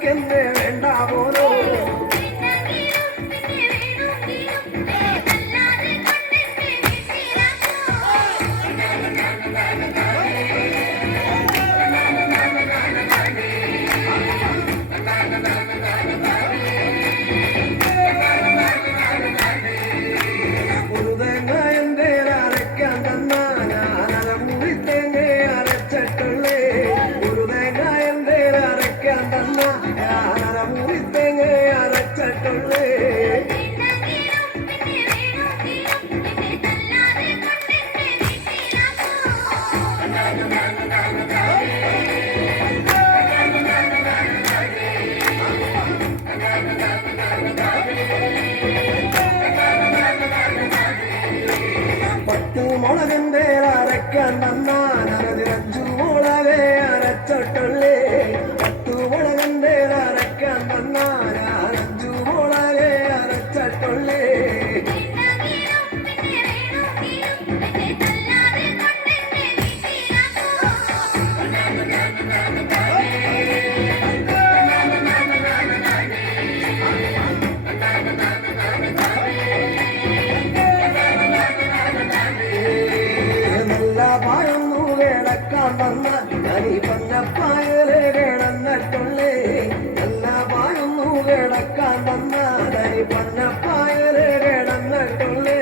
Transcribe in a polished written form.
നിനക്കെന്നെ വേണ്ട പോലോ മുളകിന്റെ അരക്കാൻ തന്നാനരഞ്ചു മുളകെ അരച്ചട്ടുള്ളേ 10 മുളകിന്റെ അരക്കാൻ തന്നാനരഞ്ചു മുളകെ അരച്ചട്ടുള്ളേ നനി പന്നപ്പായലെ കിടന്നിട്ടുള്ളേ നല്ല പായൊന്നു കിടക്കാൻ തന്ന നനി പന്നപ്പായലെ കിടന്നിട്ടുള്ളേ